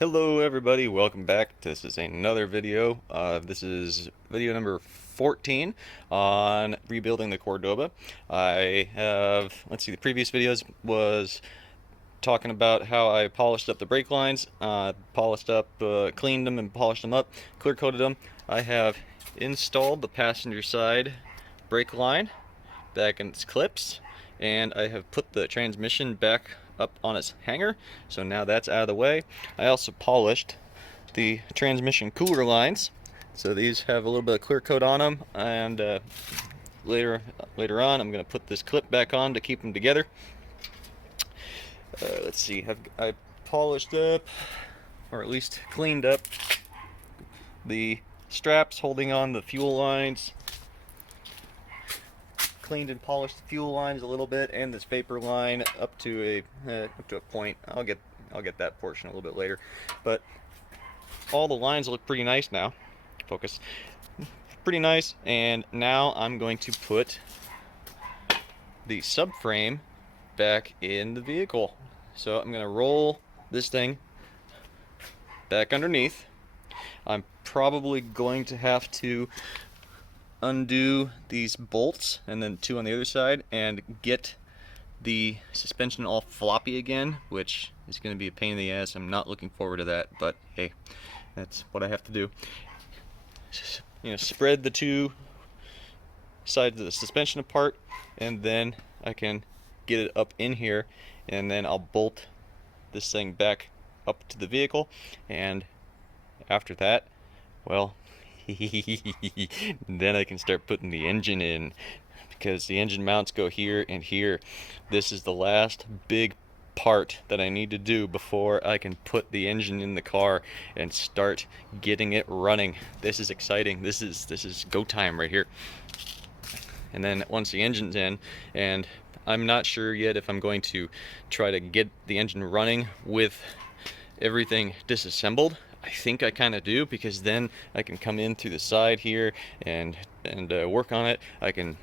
Hello everybody, welcome back. This is another video. This is video number 14 on rebuilding the Cordoba. I have, let's see, the previous videos was talking about how I polished up the brake lines, cleaned them and polished them up, clear coated them. I have installed the passenger side brake line back in its clips, and I have put the transmission back up on its hanger, so now that's out of the way. I also polished the transmission cooler lines, so these have a little bit of clear coat on them, and later on I'm going to put this clip back on to keep them together. Let's see, I polished up, or at least cleaned up, the straps holding on the fuel lines, cleaned and polished the fuel lines a little bit, and this vapor line up to a point. I'll get that portion a little bit later, but all the lines look pretty nice now. Focus. Pretty nice. And now I'm going to put the subframe back in the vehicle. So I'm going to roll this thing back underneath. I'm probably going to have to undo these bolts and then two on the other side and get the suspension all floppy again, which is going to be a pain in the ass. I'm not looking forward to that, but hey, that's what I have to do. You know, spread the two sides of the suspension apart, and then I can get it up in here, and then I'll bolt this thing back up to the vehicle, and after that, well, then I can start putting the engine in, because the engine mounts go here and here. This is the last big part that I need to do before I can put the engine in the car and start getting it running. This is exciting. This is go time right here. And then once the engine's in, and I'm not sure yet if I'm going to try to get the engine running with everything disassembled. I think I kind of do, because then I can come in through the side here and work on it. I can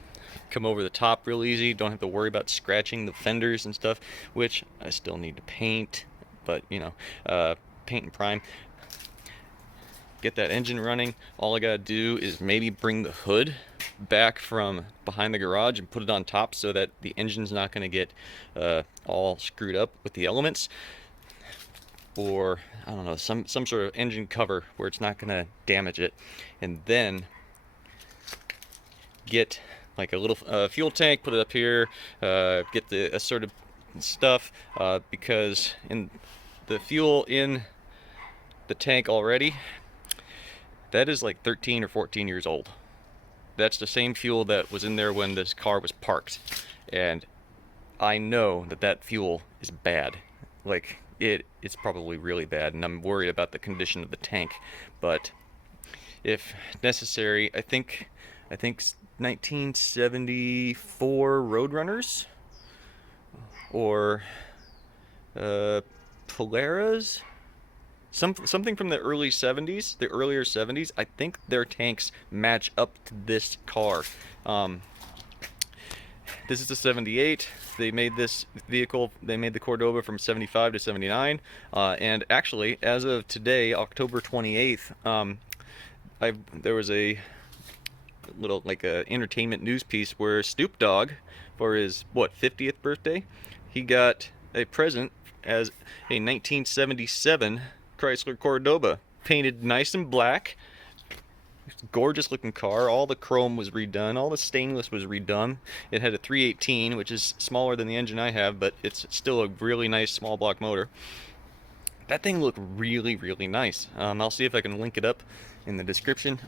come over the top real easy, don't have to worry about scratching the fenders and stuff, which I still need to paint, but you know, paint and prime. Get that engine running. All I gotta do is maybe bring the hood back from behind the garage and put it on top so that the engine's not gonna get all screwed up with the elements, or I don't know, some sort of engine cover where it's not gonna damage it. And then get like a little fuel tank, put it up here, get the assorted stuff, because in the fuel in the tank already, that is like 13 or 14 years old. That's the same fuel that was in there when this car was parked, and I know that that fuel is bad. Like, it's probably really bad, and I'm worried about the condition of the tank. But if necessary, I think 1974 Roadrunners or Polaras, something from the early 70s, the earlier 70s. I think their tanks match up to this car. This is the 78. They made this vehicle, they made the Cordoba from 75 to 79. And actually, as of today, October 28th, there was a little, like, a entertainment news piece where Snoop Dogg, for his, what, 50th birthday, he got a present as a 1977 Chrysler Cordoba, painted nice and black. Gorgeous looking car. All the chrome was redone, all the stainless was redone. It had a 318, which is smaller than the engine I have, but it's still a really nice small block motor. That thing looked really, really nice. I'll see if I can link it up in the description.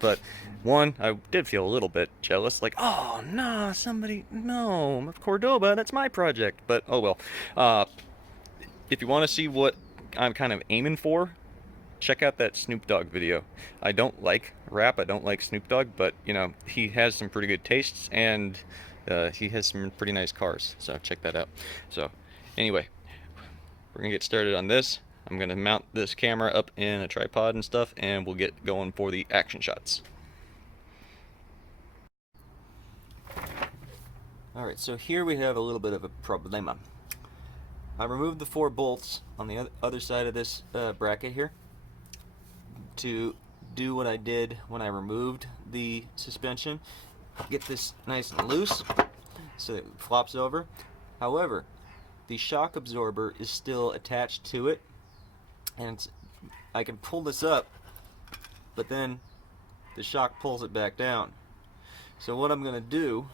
But one, I did feel a little bit jealous, like, oh no, no, Cordoba, that's my project. But oh well. If you want to see what I'm kind of aiming for, check out that Snoop Dogg video. I don't like rap, I don't like Snoop Dogg, but you know, he has some pretty good tastes, and he has some pretty nice cars, so check that out. So anyway, we're gonna get started on this. I'm gonna mount this camera up in a tripod and stuff, and we'll get going for the action shots. Alright, so here we have a little bit of a problema. I removed the 4 bolts on the other side of this bracket here to do what I did when I removed the suspension. Get this nice and loose so that it flops over. However, the shock absorber is still attached to it, and I can pull this up, but then the shock pulls it back down. So what I'm going to do,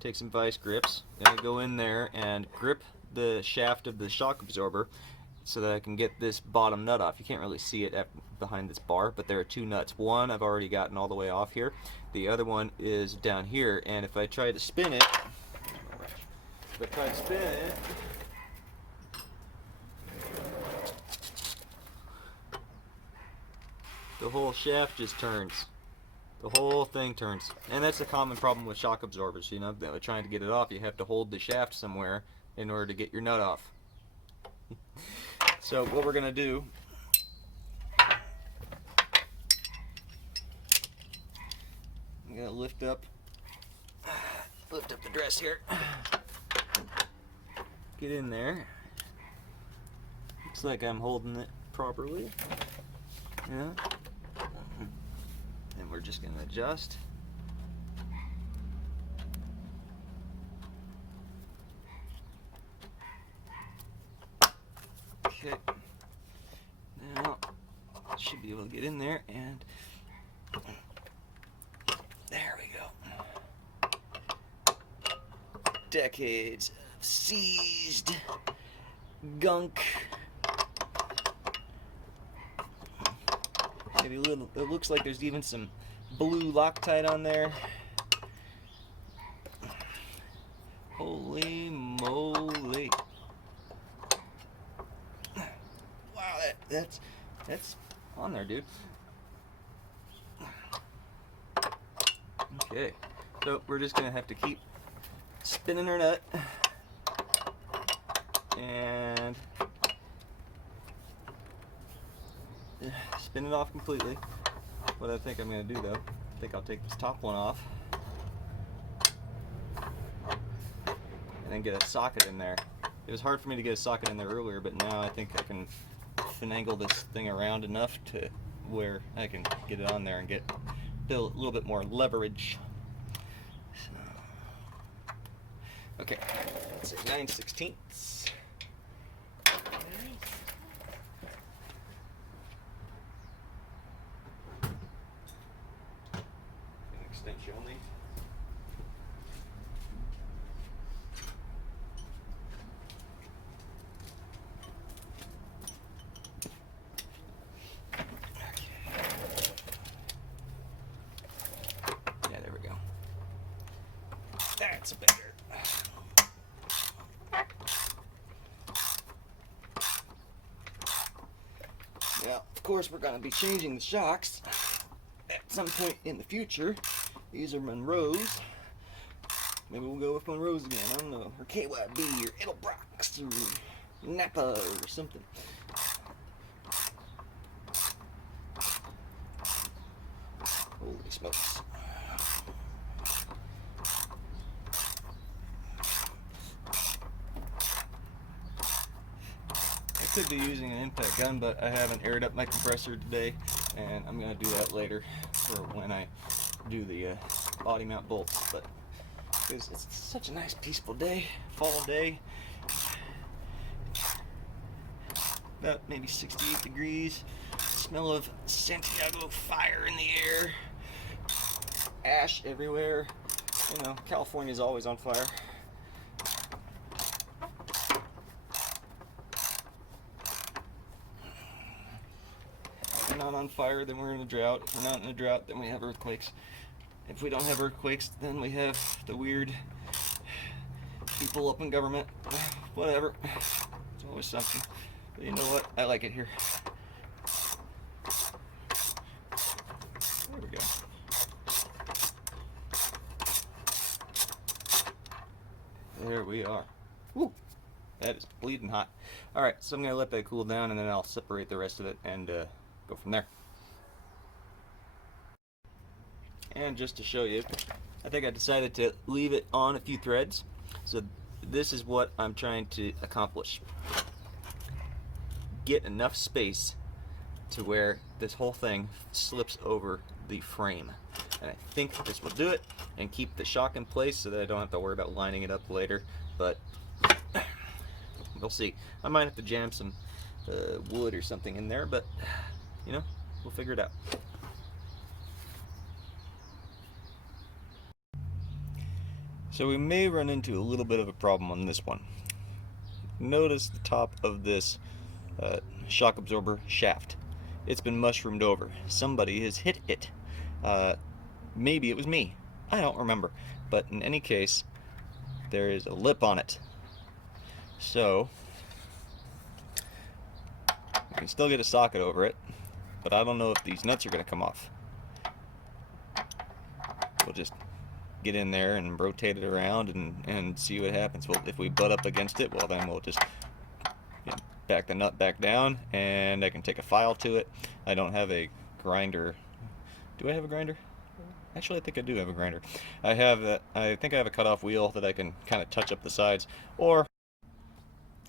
take some vice grips and go in there and grip the shaft of the shock absorber so that I can get this bottom nut off. You can't really see it behind this bar, but there are 2 nuts. One I've already gotten all the way off here. The other one is down here, and if I try to spin it, the whole shaft just turns. The whole thing turns. And that's a common problem with shock absorbers, you know, trying to get it off, you have to hold the shaft somewhere in order to get your nut off. So what we're going to do, I'm going to lift up the dress here. Get in there. Looks like I'm holding it properly. Yeah. And we're just going to adjust. Okay. Now, should be able to get in there, and there we go. Decades of seized gunk. Maybe a little, it looks like there's even some blue Loctite on there. Holy moly. Wow, that's on there, dude. Okay, so we're just gonna have to keep spinning our nut and spin it off completely. What I think I'm gonna do though, I think I'll take this top one off and then get a socket in there. It was hard for me to get a socket in there earlier, but now I think I can finagle this thing around enough to where I can get it on there and get build a little bit more leverage. So, okay, let's say 9/16. Extension only. That's better. Now, of course, we're going to be changing the shocks at some point in the future. These are Monroes. Maybe we'll go with Monroes again. I don't know. Or KYB or Edelbrox or Napa or something. Holy smokes. I could be using an impact gun, but I haven't aired up my compressor today, and I'm going to do that later for when I do the body mount bolts. But it's such a nice peaceful day, fall day, about maybe 68 degrees, smell of Santiago fire in the air, ash everywhere. You know, California's always on fire. If we're not on fire, then we're in a drought. If we're not in a drought, then we have earthquakes. If we don't have earthquakes, then we have the weird people up in government. Whatever. It's always something. But you know what? I like it here. There we go. There we are. Woo! That is bleeding hot. Alright, so I'm going to let that cool down, and then I'll separate the rest of it and go from there. And just to show you, I think I decided to leave it on a few threads. So this is what I'm trying to accomplish. Get enough space to where this whole thing slips over the frame. And I think this will do it and keep the shock in place so that I don't have to worry about lining it up later, but we'll see. I might have to jam some wood or something in there, but you know, we'll figure it out. So we may run into a little bit of a problem on this one. Notice the top of this shock absorber shaft. It's been mushroomed over. Somebody has hit it. Maybe it was me. I don't remember. But in any case, there is a lip on it. So, we can still get a socket over it, but I don't know if these nuts are going to come off. We'll just get in there and rotate it around and see what happens. Well, if we butt up against it, well then we'll just back the nut back down, and I can take a file to it. I don't have a grinder. Do I have a grinder? Actually, I think I do have a grinder. I think I have a cutoff wheel that I can kind of touch up the sides, or...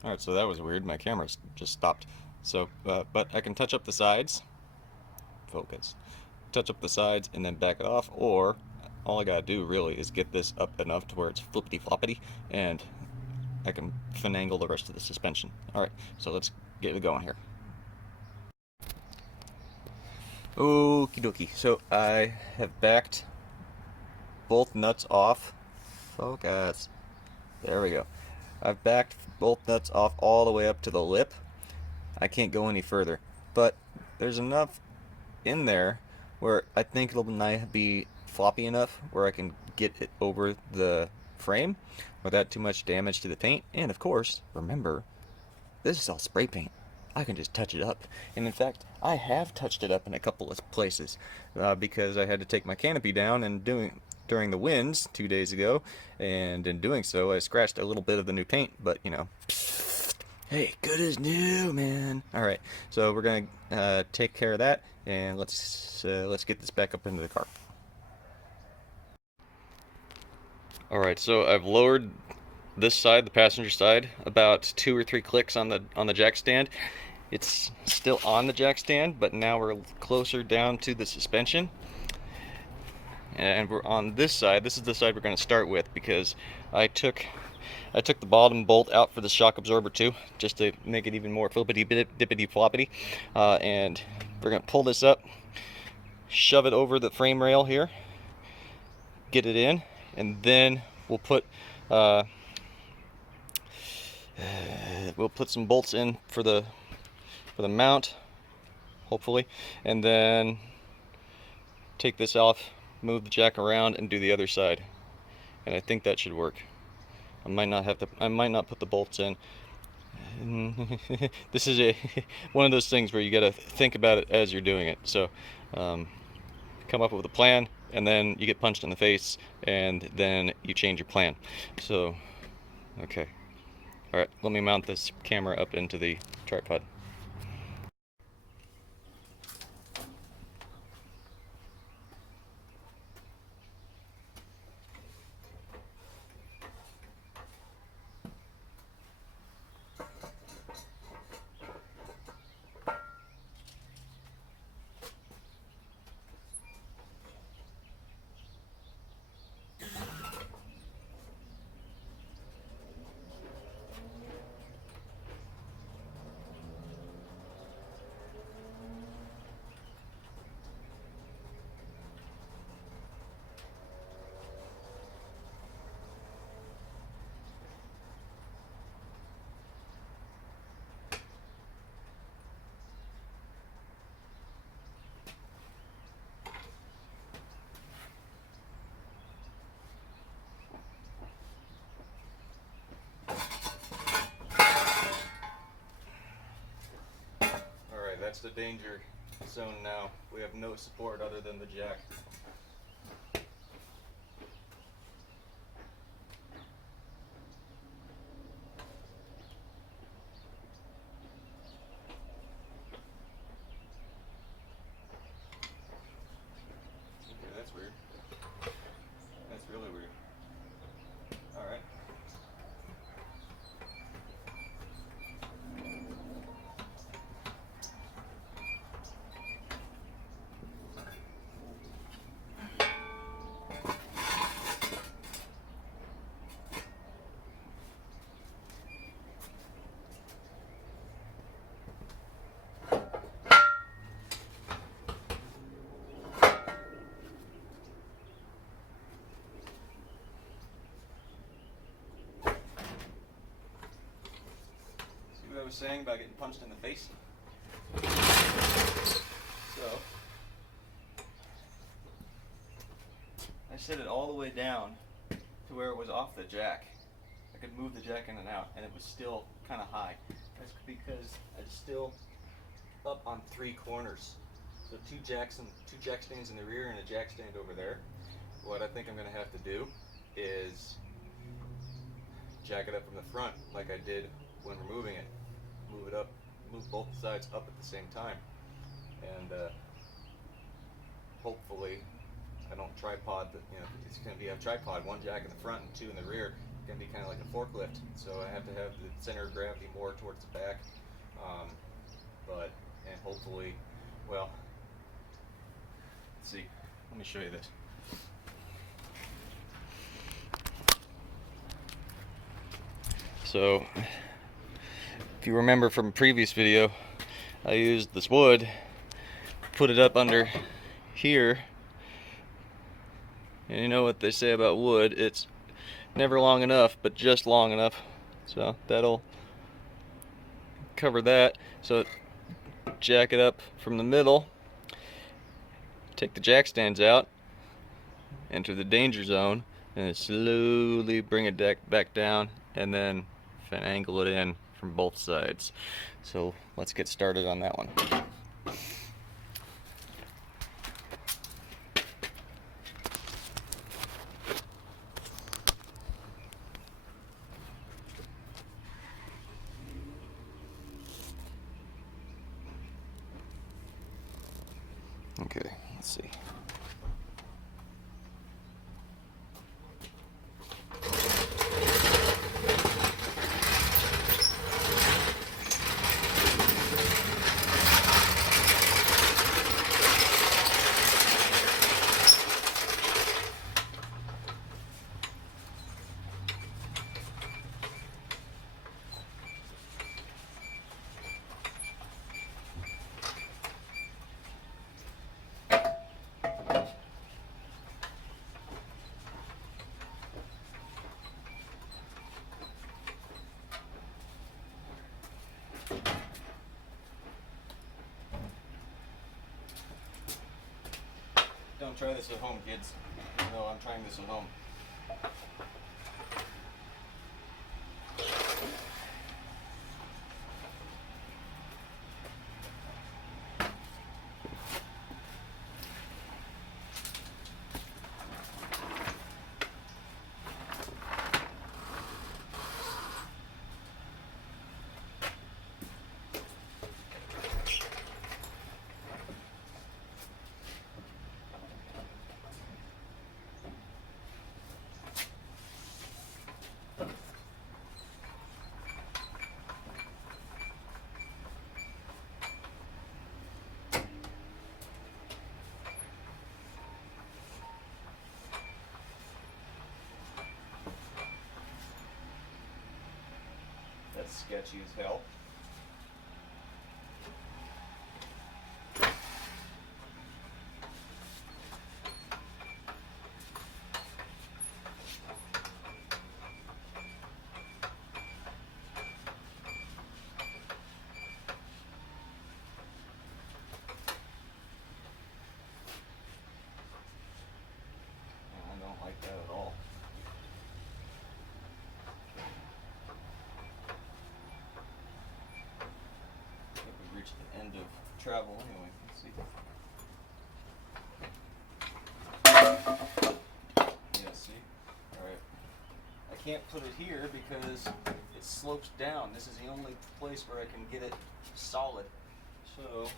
Alright, so that was weird. My camera just stopped. So, but I can touch up the sides. Focus. Touch up the sides and then back it off, or all I gotta do really is get this up enough to where it's flippity floppity, and I can finagle the rest of the suspension. Alright, so let's get it going here. Okie dokie. So I have backed both nuts off. Focus. There we go. I've backed both nuts off all the way up to the lip. I can't go any further, but there's enough in there where I think it'll be floppy enough where I can get it over the frame without too much damage to the paint. And of course, remember, this is all spray paint. I can just touch it up. And in fact, I have touched it up in a couple of places because I had to take my canopy down and during the winds 2 days ago, and in doing so I scratched a little bit of the new paint, but you know, hey, good as new, man. Alright, so we're gonna take care of that, and let's get this back up into the car. Alright, so I've lowered this side, the passenger side, about 2 or 3 clicks on the jack stand. It's still on the jack stand, but now we're closer down to the suspension. And we're on this side. This is the side we're going to start with, because I took the bottom bolt out for the shock absorber too, just to make it even more flippity dippity floppity. And we're going to pull this up, shove it over the frame rail here, get it in, and then we'll put some bolts in for the mount, hopefully, and then take this off, move the jack around, and do the other side. And I think that should work. I might not put the bolts in. This is one of those things where you gotta think about it as you're doing it. So come up with a plan, and then you get punched in the face, and then you change your plan. So okay, all right, let me mount this camera up into the tripod. That's the danger zone now. We have no support other than the jack. Okay, that's weird. That's really weird. Alright. was saying about getting punched in the face. So I set it all the way down to where it was off the jack. I could move the jack in and out, and it was still kind of high. That's because it's still up on 3 corners. So two jack stands in the rear and a jack stand over there. What I think I'm going to have to do is jack it up from the front like I did when removing it. Move it up, move both sides up at the same time, and hopefully I don't tripod. It's going to be a tripod, 1 jack in the front and 2 in the rear. It's going to be kind of like a forklift, so I have to have the center of gravity more towards the back. And hopefully, well, let's see. Let me show you this. So, if you remember from a previous video, I used this wood, put it up under here, and you know what they say about wood, it's never long enough, but just long enough. So that'll cover that. So jack it up from the middle, take the jack stands out, enter the danger zone, and then slowly bring it back down, and then angle it in from both sides. So let's get started on that one. Okay, let's see. Don't try this at home, kids. No, I'm trying this at home. That's sketchy as hell. I don't like that at all. Reach the end of travel anyway. Let's see. Yeah, see? Alright. I can't put it here because it slopes down. This is the only place where I can get it solid. So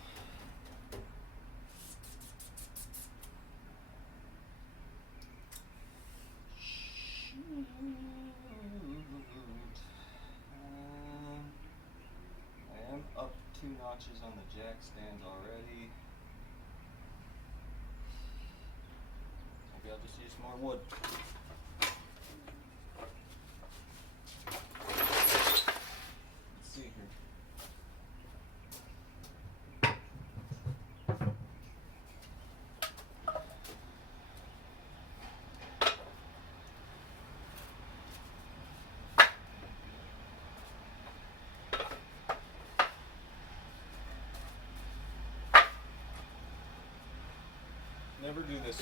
I am up 2 notches on the jack stands already. Maybe I'll just use more wood. Let's see here. never do this.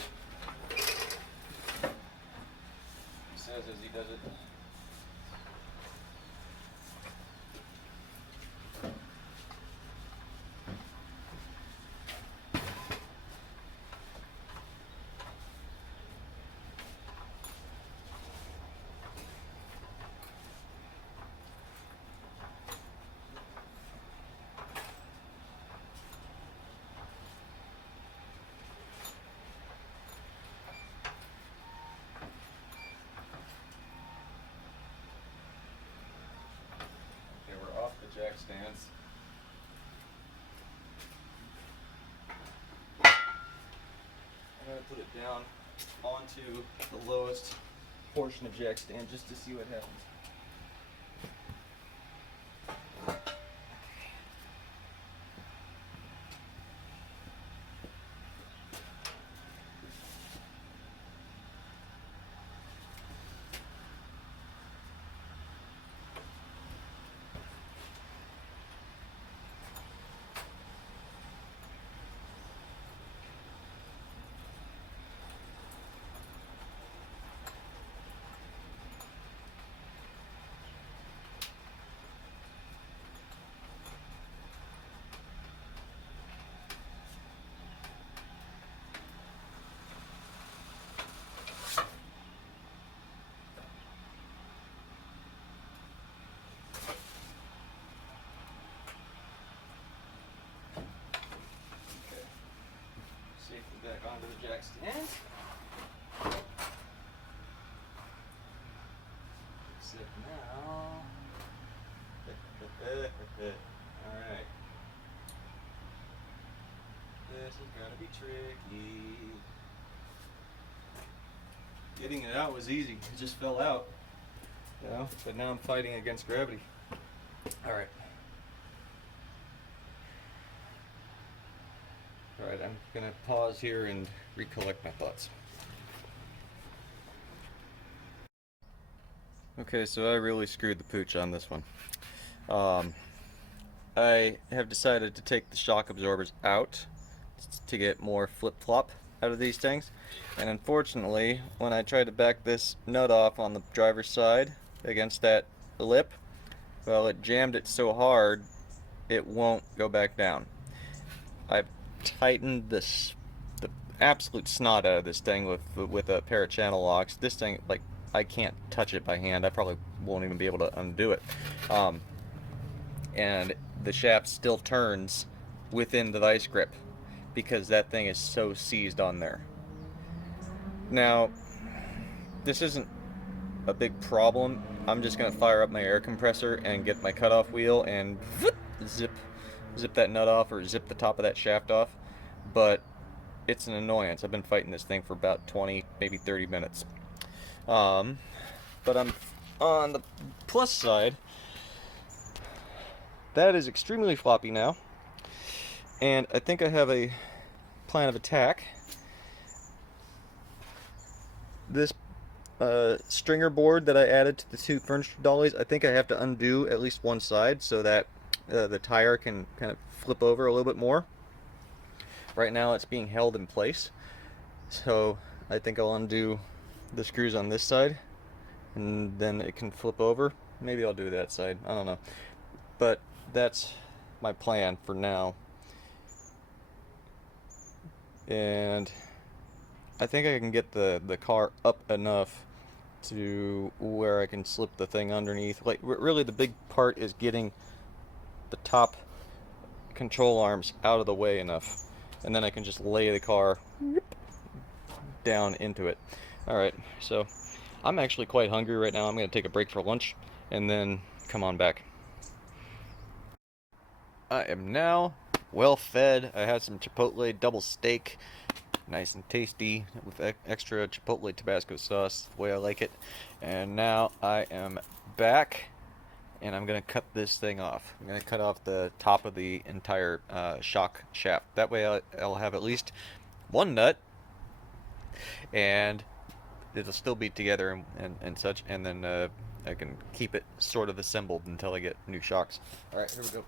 He says as he does it. Jack stands. I'm going to put it down onto the lowest portion of jack stand just to see what happens. Back onto the jack stand. Except now. Alright. This is gonna be tricky. Getting it out was easy. It just fell out. You know? But now I'm fighting against gravity. Alright. Alright, I'm going to pause here and recollect my thoughts. Okay, so I really screwed the pooch on this one. I have decided to take the shock absorbers out to get more flip-flop out of these things. And unfortunately, when I tried to back this nut off on the driver's side against that lip, well, it jammed it so hard, it won't go back down. I've tightened the absolute snot out of this thing with a pair of channel locks. This thing, like, I can't touch it by hand. I probably won't even be able to undo it. And the shaft still turns within the vice grip because that thing is so seized on there. Now, this isn't a big problem. I'm just gonna fire up my air compressor and get my cutoff wheel and zip that nut off or zip the top of that shaft off, but it's an annoyance. I've been fighting this thing for about 20, maybe 30 minutes. But I'm on the plus side. That is extremely floppy now, and I think I have a plan of attack. This stringer board that I added to the two furniture dollies, I think I have to undo at least one side so that the tire can kind of flip over a little bit more. Right now it's being held in place, so I think I'll undo the screws on this side and then it can flip over. Maybe I'll do that side, I don't know, but that's my plan for now. And I think I can get the car up enough to where I can slip the thing underneath. Like, really the big part is getting the top control arms out of the way enough, and then I can just lay the car down into it. Alright, so I'm actually quite hungry right now. I'm going to take a break for lunch and then come on back. I am now well fed. I had some Chipotle double steak, nice and tasty with extra Chipotle Tabasco sauce, the way I like it. And now I am back and I'm going to cut this thing off. I'm going to cut off the top of the entire shock shaft. That way I'll have at least one nut and it'll still be together and such, and then I can keep it sort of assembled until I get new shocks. Alright, here we go.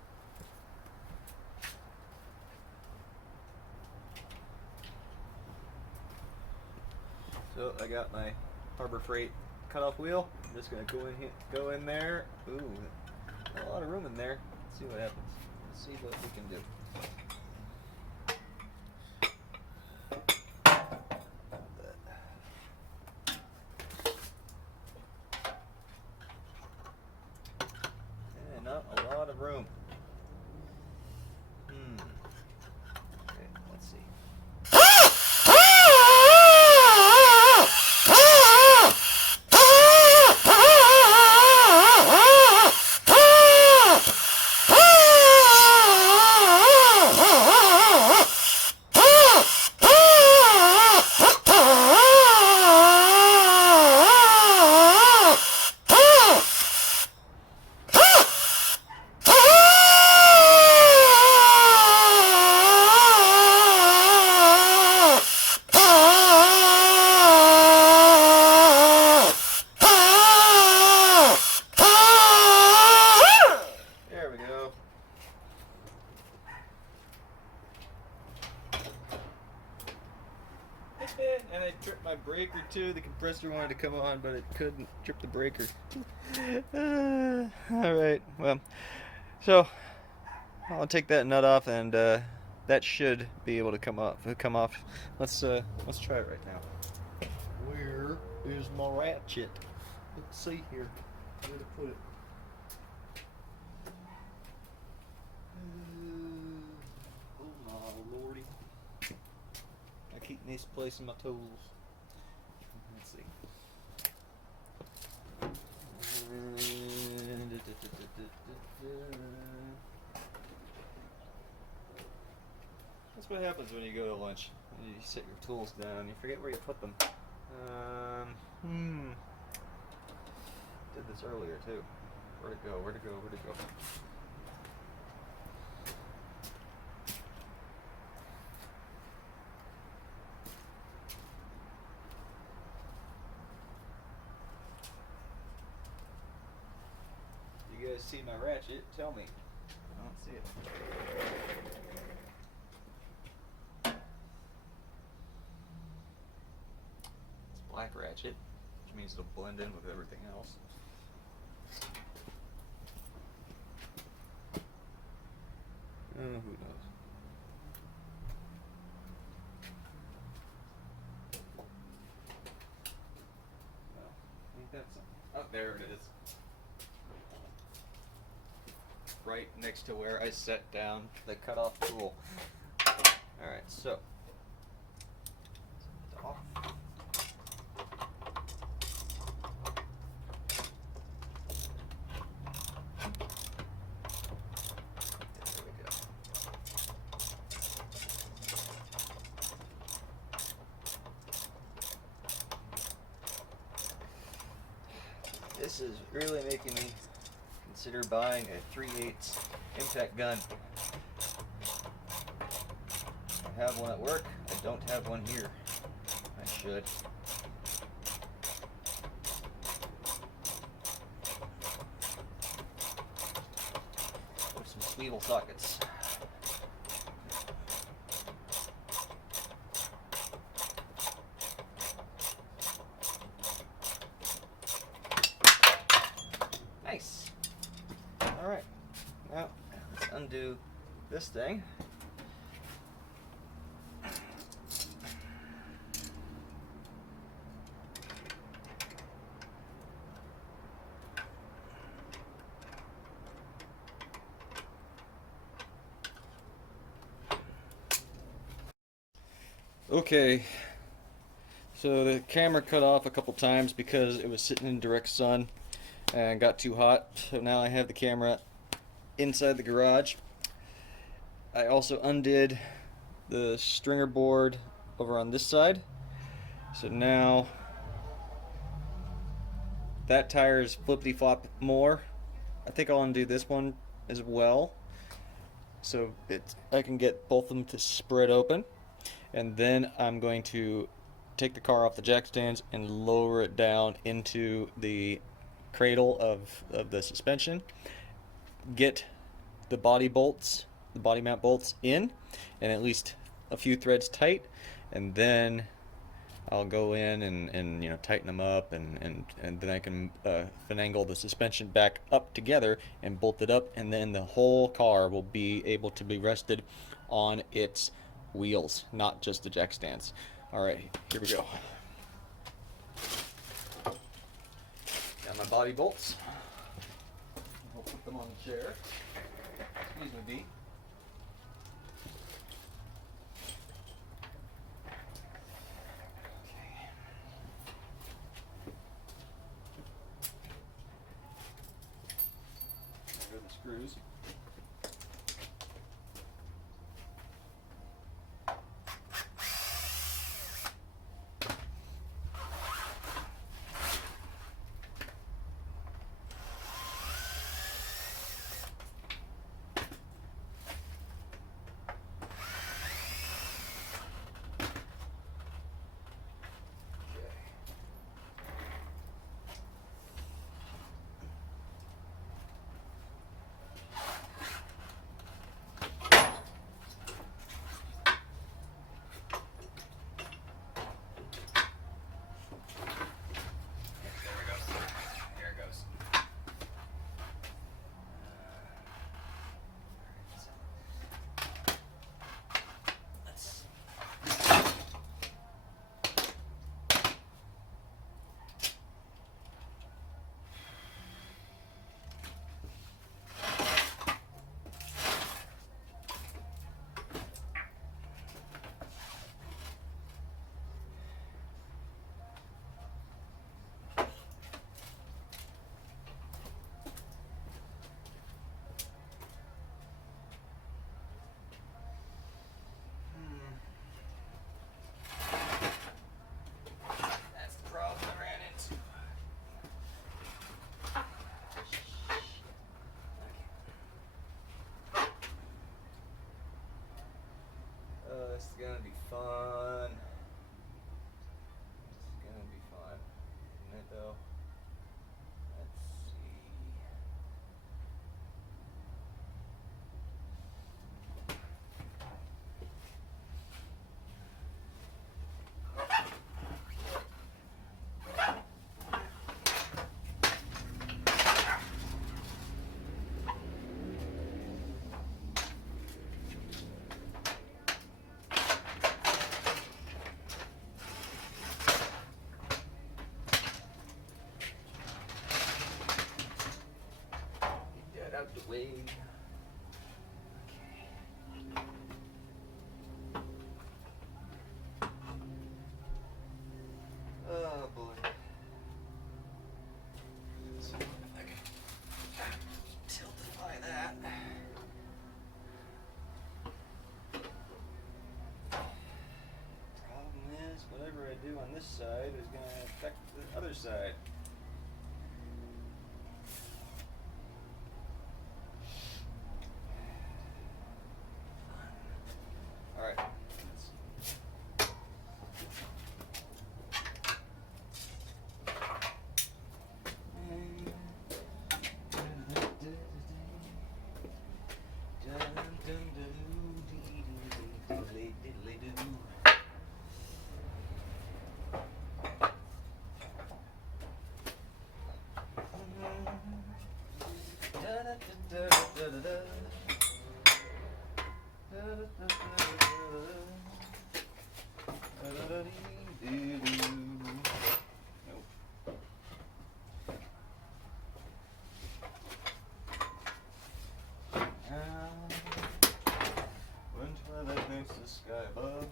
So I got my Harbor Freight cutoff wheel. I'm just gonna go in there. Ooh, a lot of room in there. Let's see what happens. Let's see what we can do. Not a lot of room. Okay, let's see. And I tripped my breaker too. The compressor wanted to come on, but it couldn't. Trip the breaker. Alright, well, so I'll take that nut off, and that should be able to come off. Let's try it right now. Where is my ratchet? Let's see here. Where to put it? Oh my lordy. I keep misplacing my tools. Let's see. That's what happens when you go to lunch. You set your tools down, you forget where you put them. Did this earlier too. Where'd it go? Where'd it go? Where'd it go? You guys see my ratchet? Tell me. I don't see it. It's black ratchet, which means it'll blend in with everything else. Who knows? Well, ain't that something? Oh, there it is. Right next to where I set down the cutoff tool. Alright, so. Off. There we go. This is really making me consider buying a 3/8 impact gun. I have one at work. I don't have one here. I should. With some swivel sockets. Nice. Alright, now let's undo this thing. Okay, so the camera cut off a couple times because it was sitting in direct sun and got too hot, so now I have the camera inside the garage. I also undid the stringer board over on this side, so now that tire is flippity-flop more. I think I'll undo this one as well, so I can get both of them to spread open, and then I'm going to take the car off the jack stands and lower it down into the cradle of the suspension, get the body mount bolts in, and at least a few threads tight, and then I'll go in and you know, tighten them up, and then I can finagle the suspension back up together and bolt it up, and then the whole car will be able to be rested on its wheels, not just the jack stands. All right, here we go. Got my body bolts. I'll put them on the chair. Excuse me, B. There go the screws. This is gonna be fun. It's gonna be fun, isn't it though? Let's see. Out the way. Oh boy. So if I can tiltify that. Problem is, whatever I do on this side is going to affect the other side. The sky above,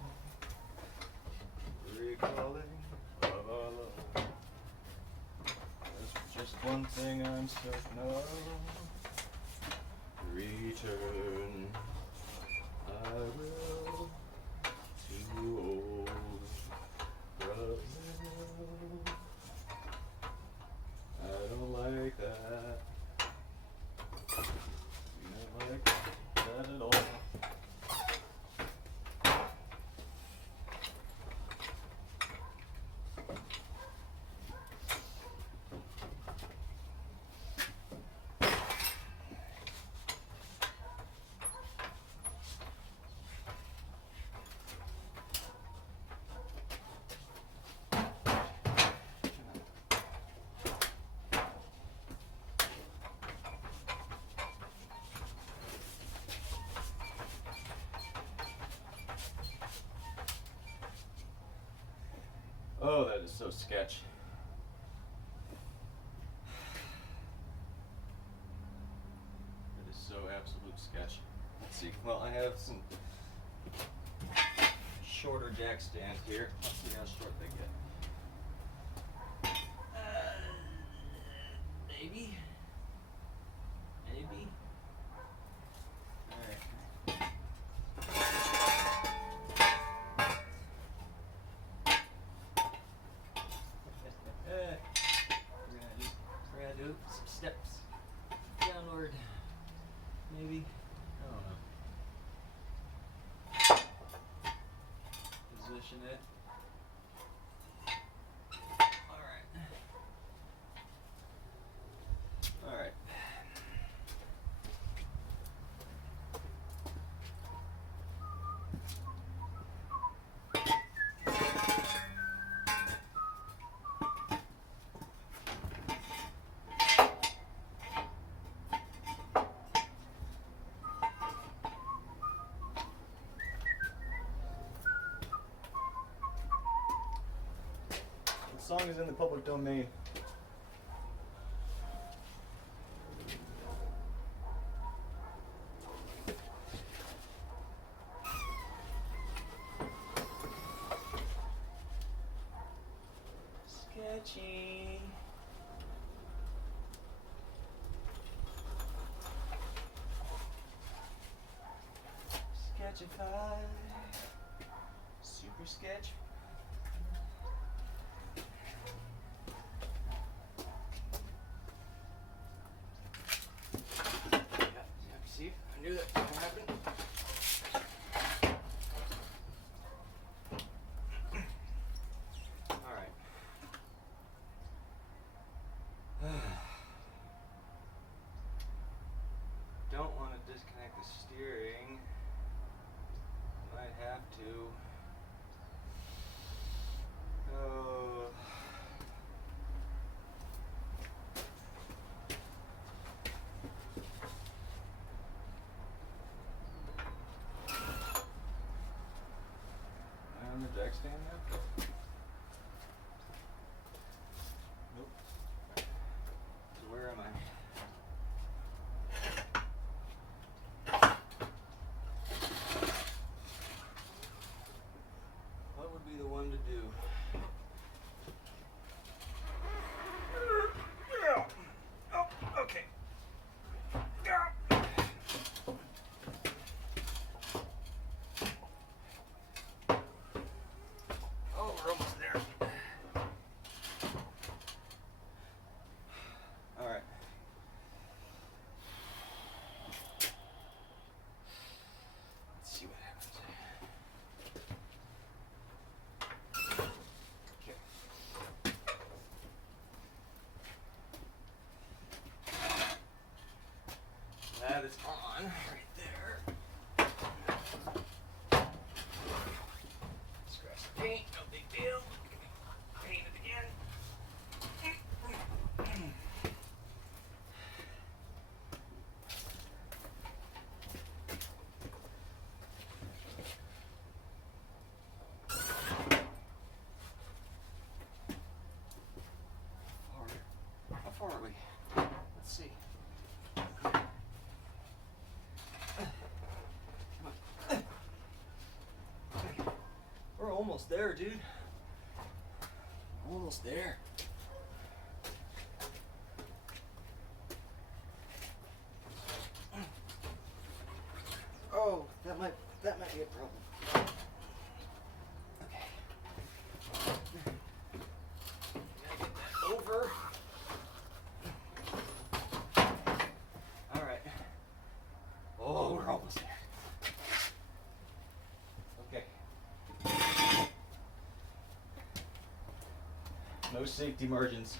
recalling of our love. There's just one thing I'm certain of: return. I will to old Brazil. I don't like that. I don't like that at all. Oh, that is so sketch. That is so absolute sketch. Let's see. Well, I have some shorter jack stands here. Let's see how short they get. Maybe. Maybe. Alright. We're gonna do some steps downward. Maybe. I don't know. Position it. Alright. Alright. The song is in the public domain. Sketchy. Sketchify. Super sketch. See, I knew that was going to happen. All right. Don't want to disconnect the steering. Might have to. Oh. On the jack stand now? Nope. So where am I? What would be the one to do? Oh, okay. Oh, we're almost there. All right. Let's see what happens. Okay. That is on right there. Scratch the paint, no big deal. Paint it again. How far are we? Let's see. We're almost there, dude. Almost there. Oh, that might be a problem. Okay. Gotta get that over. All right. Oh, we're almost there. Okay. No safety margins.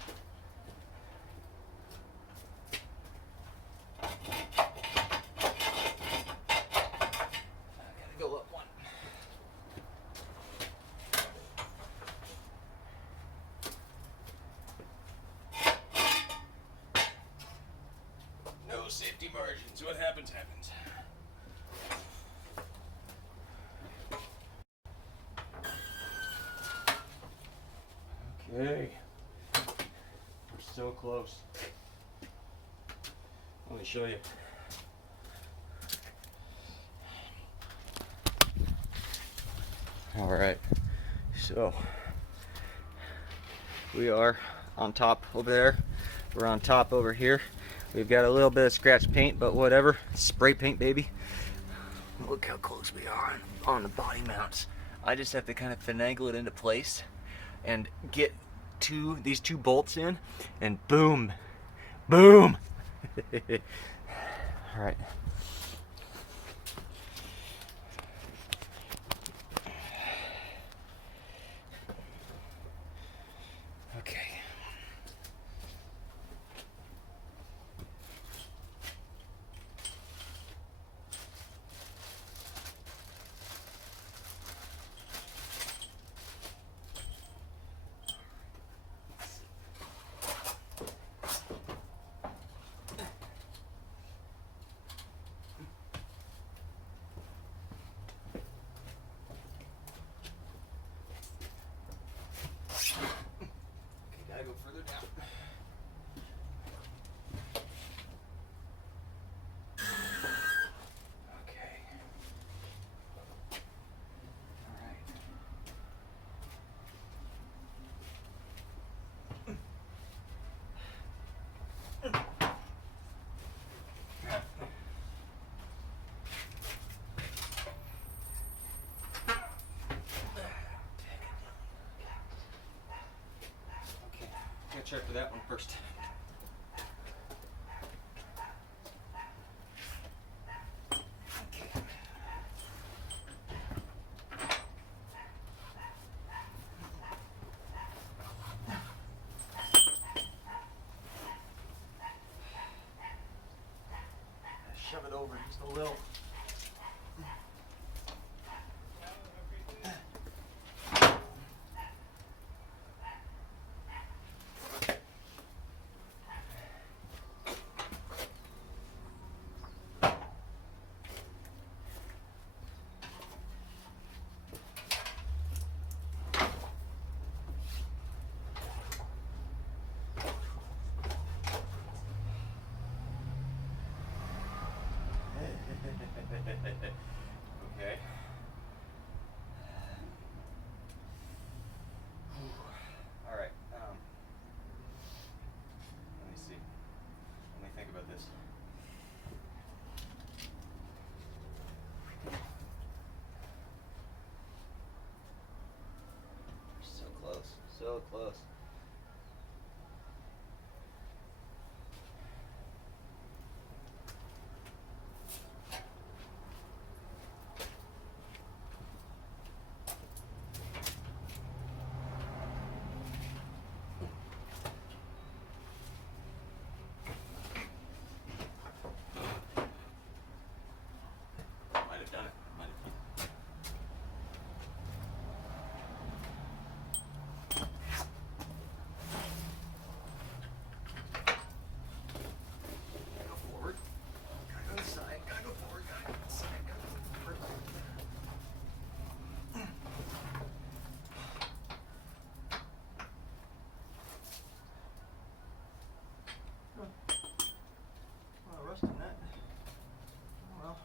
I gotta go up one. No safety margins. What happens, happens. Okay. We're so close. Let me show you. All right. So we are on top over there. We're on top over here. We've got a little bit of scratch paint, but whatever. Spray paint, baby. Look how close we are on the body mounts. I just have to kind of finagle it into place and get these two bolts in, and boom, boom. All right. Okay. Gotta go further down. Okay. All right. Okay. Gotta check for that one first. Shove it over just a little. Okay. All right. Let me see. Let me think about this. So close. So close. Might have done it. Might have done it. Gotta go forward. Gotta go inside. Gotta go forward. Gotta go inside. Gotta go forward. Oh, rust in that. Oh well.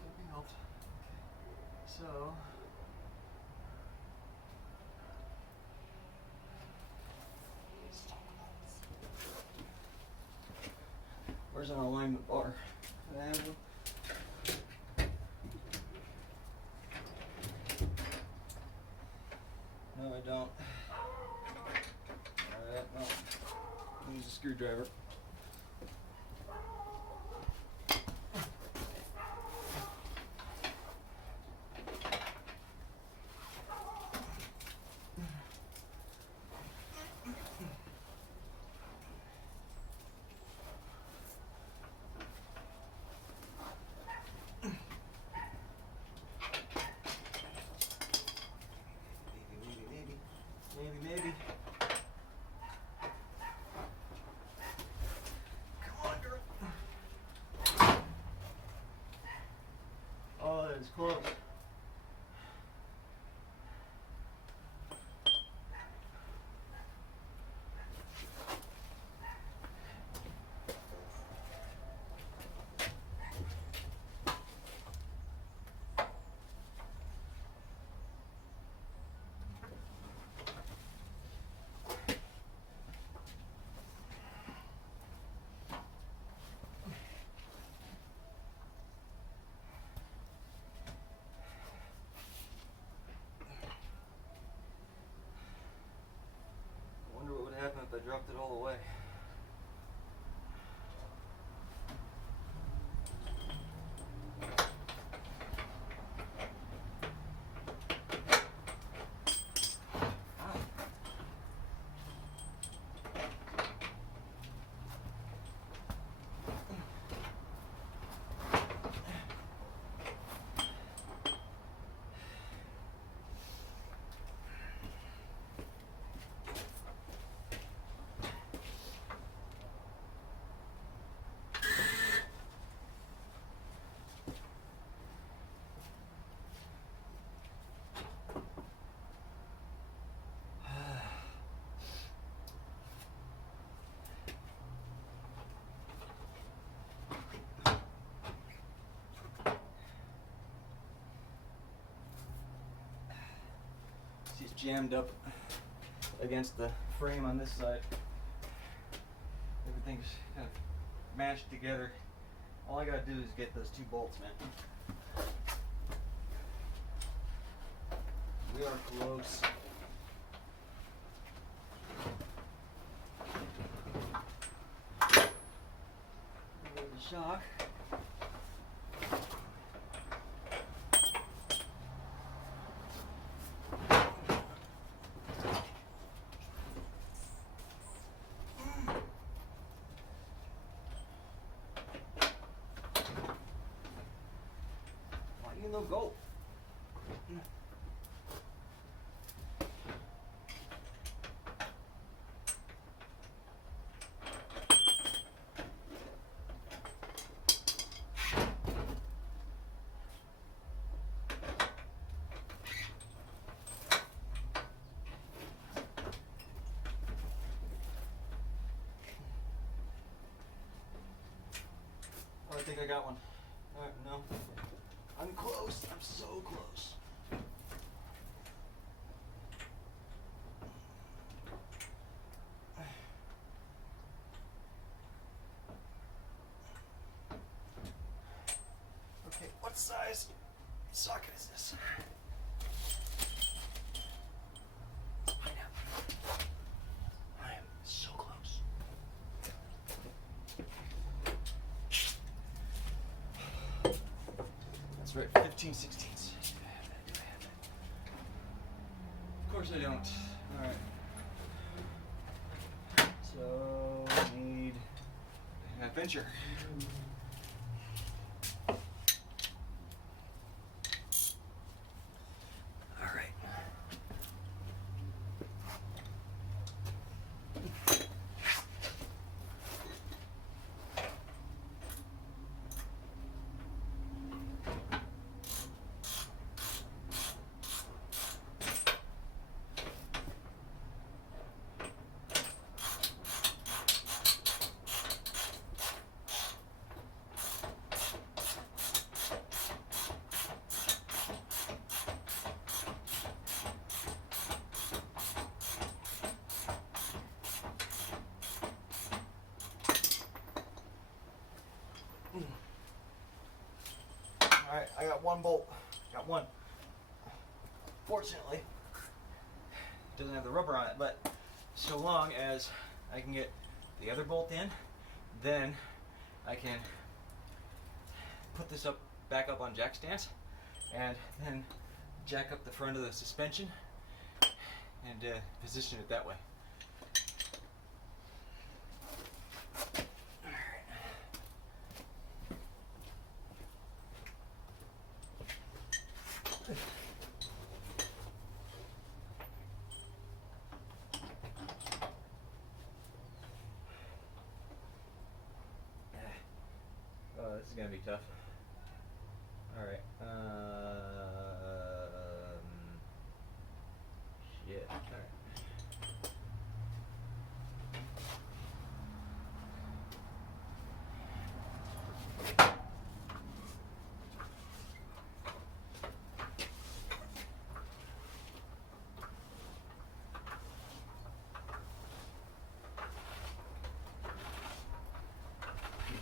Can't be helped. Okay. So. Where's an alignment bar? Can I have one? No, I don't. Alright, well, use a screwdriver. Maybe. Come on, girl. Oh, that is close. I dropped it all away. She's jammed up against the frame on this side. Everything's kind of mashed together. All I gotta do is get those two bolts, man. We are close. There's the shock. Why do you no go? Oh, I think I got one. Alright, no. I'm close. I'm so close. Okay, what size socket is this? Let's find out. I am so close. That's right, 15/16. Do I have that? Do I have that? Of course I don't. Alright. So, I need an adventure. Alright. Alright, I got one bolt. Got one. Fortunately, it doesn't have the rubber on it, but so long as I can get the other bolt in, then I can put this back up on jack stands and then jack up the front of the suspension and position it that way. Oh, this is gonna be tough. All right. Shit. All right.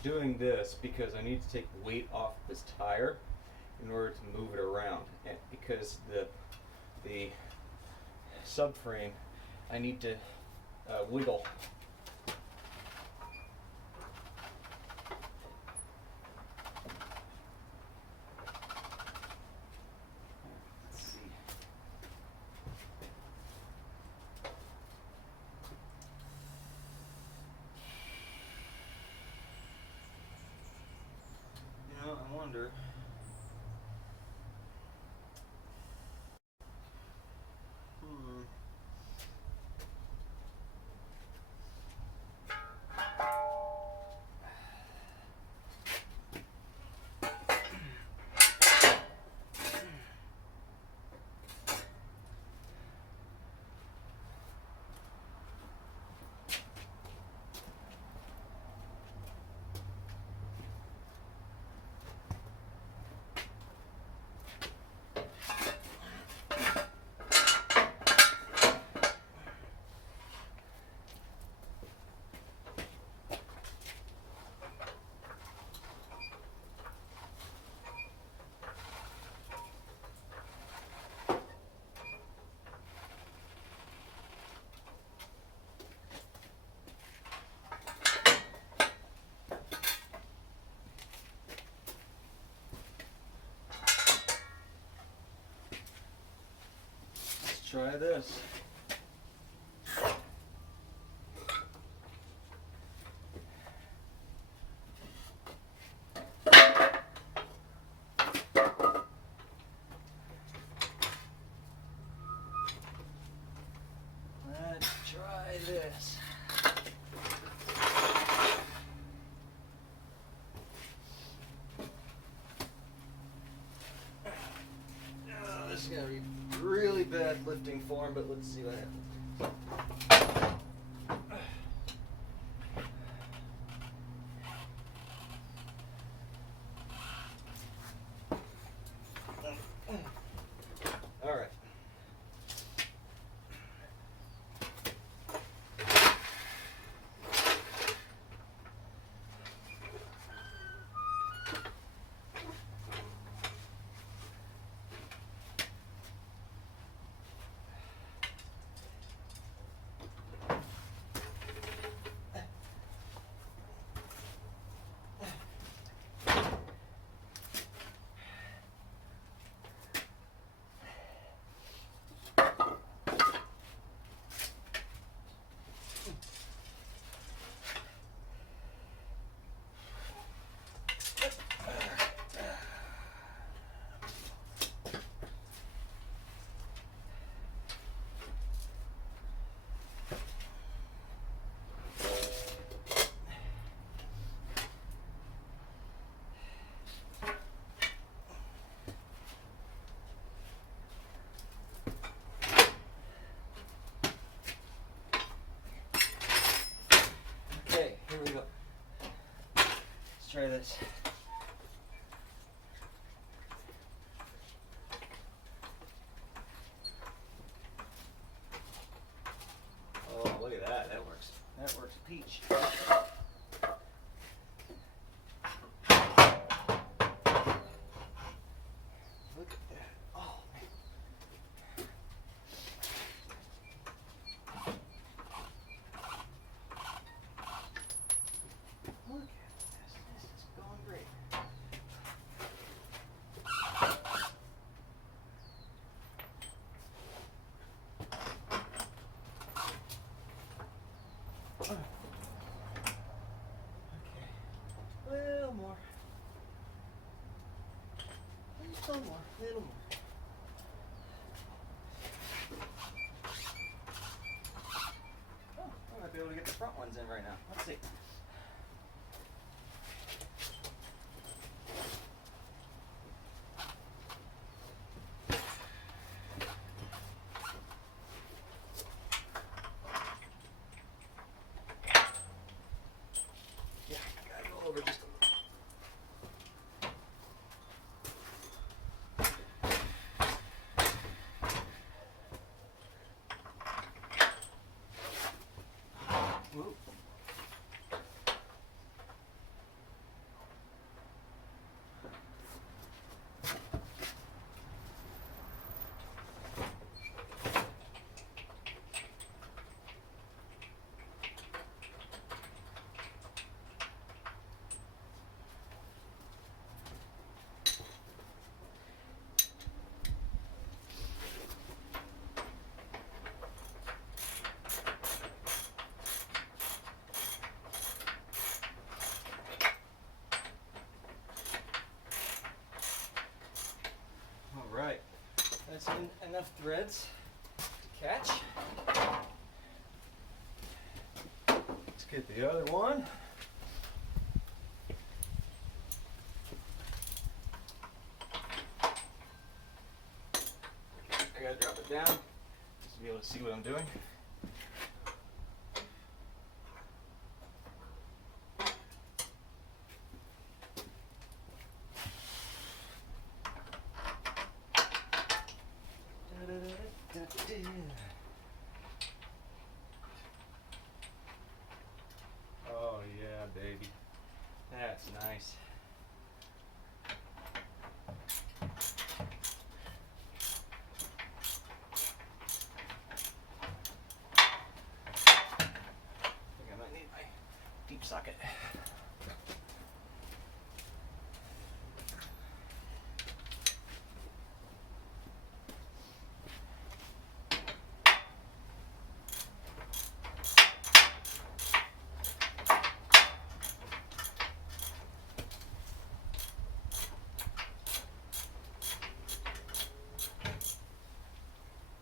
Doing this because I need to take the weight off this tire in order to move it around, and because the subframe, I need to wiggle. Let's see. You know, I wonder. Try this. Let's try this. Oh, this is gonna be really bad lifting form, but let's see what happens. All right. Okay, here we go. Let's try this. Oh, look at that. That works. That works a peach. Look at that. Oh, man. Look at this. This is going great. Okay. A little more. Just a little more. A little more. Oh, I might be able to get the front ones in right now. Let's see. Yeah, gotta go over just a little. Whoop. enough threads to catch. Let's get the other one. I gotta drop it down just to be able to see what I'm doing. Oh yeah, baby. That's nice. I think I might need my deep socket.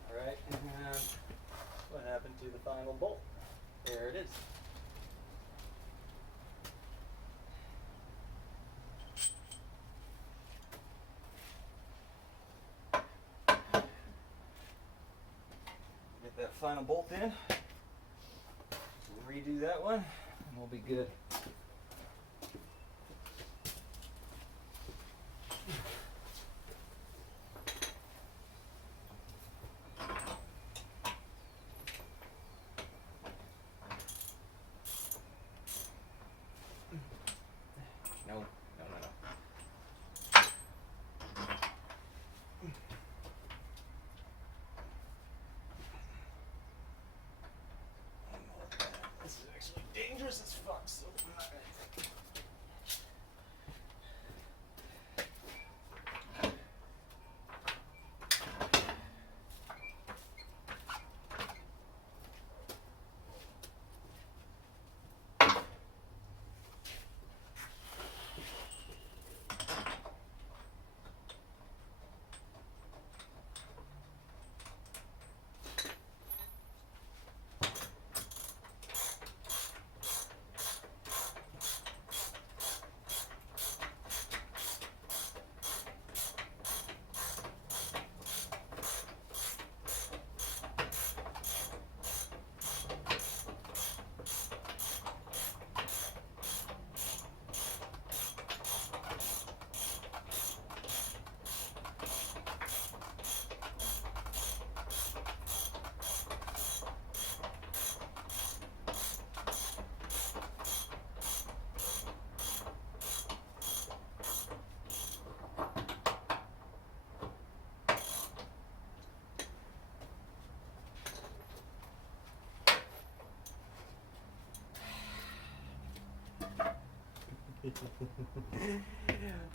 Alright, and what happened to the final bolt? There it is. Get that final bolt in, redo that one, and we'll be good. No, no, no, no. This is actually dangerous as fuck, so I'm not gonna.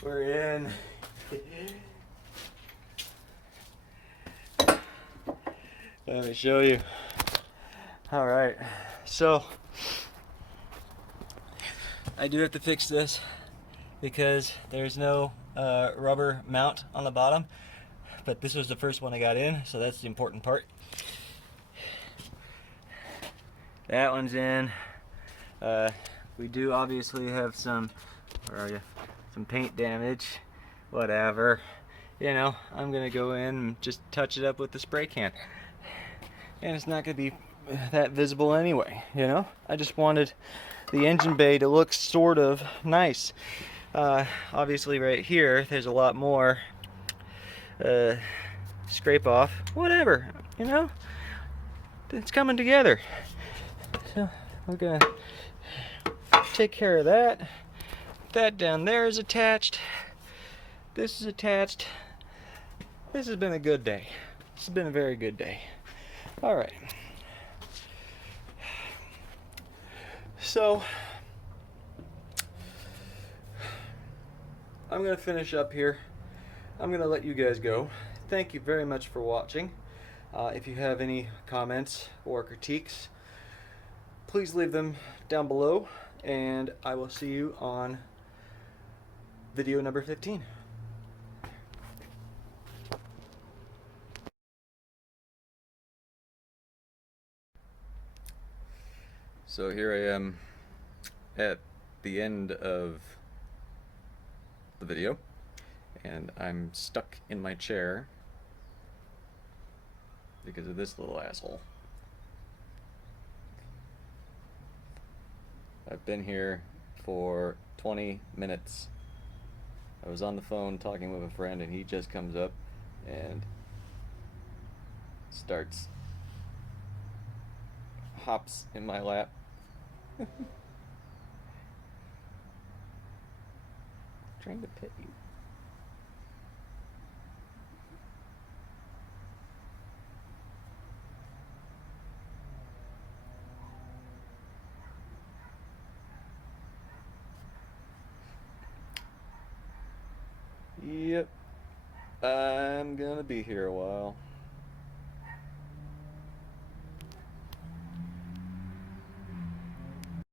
We're in. Let me show you. All right, so I do have to fix this because there's no rubber mount on the bottom, but this was the first one I got in, so that's the important part. That one's in. We do obviously have some, where are you? Some paint damage, whatever. You know, I'm gonna go in and just touch it up with the spray can. And it's not gonna be that visible anyway, you know? I just wanted the engine bay to look sort of nice. Obviously right here, there's a lot more scrape off, whatever, you know? It's coming together. So we're gonna take care of that. That down there is attached. This is attached. This has been a good day. This has been a very good day. All right. So I'm gonna finish up here. I'm gonna let you guys go. Thank you very much for watching. If you have any comments or critiques, please leave them down below, and I will see you on video number 15. So here I am at the end of the video, and I'm stuck in my chair because of this little asshole. I've been here for 20 minutes. I was on the phone talking with a friend, and he just comes up and hops in my lap. Trying to pet you. Yep, I'm gonna be here a while.